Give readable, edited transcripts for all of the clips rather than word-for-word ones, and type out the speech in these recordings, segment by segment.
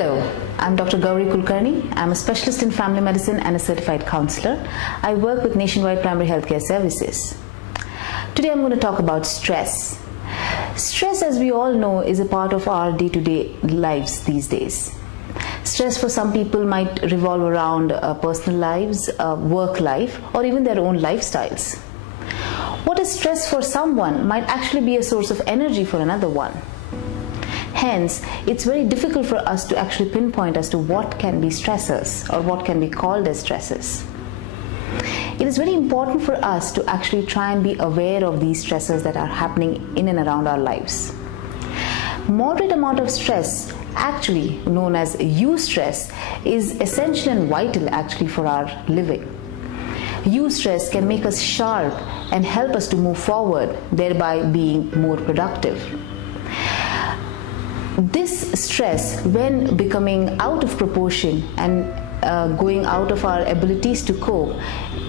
Hello, I'm Dr. Gauri Kulkarni. I'm a specialist in family medicine and a certified counselor. I work with Nationwide Primary Healthcare Services. Today I'm going to talk about stress. Stress, as we all know, is a part of our day-to-day lives these days. Stress for some people might revolve around personal lives, work life, or even their own lifestyles. What is stress for someone might actually be a source of energy for another one. Hence, it's very difficult for us to actually pinpoint as to what can be stressors or what can be called as stresses. It is very important for us to actually try and be aware of these stressors that are happening in and around our lives. Moderate amount of stress, actually known as eustress, is essential and vital actually for our living. Eustress can make us sharp and help us to move forward, thereby being more productive. This stress, when becoming out of proportion and going out of our abilities to cope,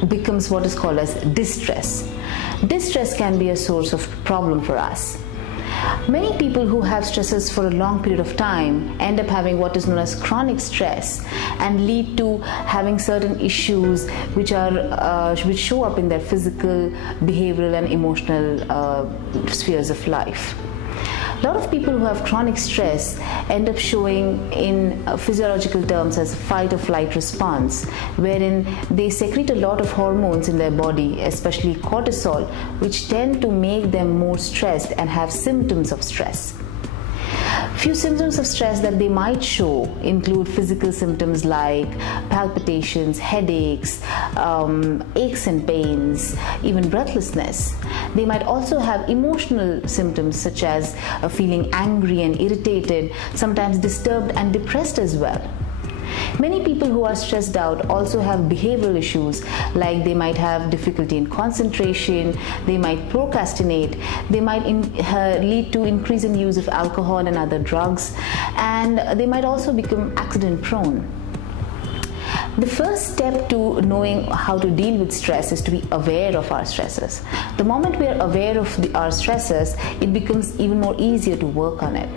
becomes what is called as distress. Distress can be a source of problem for us. Many people who have stresses for a long period of time end up having what is known as chronic stress and lead to having certain issues which show up in their physical, behavioral and emotional spheres of life. A lot of people who have chronic stress end up showing in physiological terms as fight or flight response, wherein they secrete a lot of hormones in their body, especially cortisol, which tend to make them more stressed and have symptoms of stress. Few symptoms of stress that they might show include physical symptoms like palpitations, headaches, aches and pains, even breathlessness. They might also have emotional symptoms such as feeling angry and irritated, sometimes disturbed and depressed as well. Many people who are stressed out also have behavioral issues, like they might have difficulty in concentration, they might procrastinate, they might lead to increase in use of alcohol and other drugs, and they might also become accident prone. The first step to knowing how to deal with stress is to be aware of our stresses. The moment we are aware of our stresses, it becomes even more easier to work on it.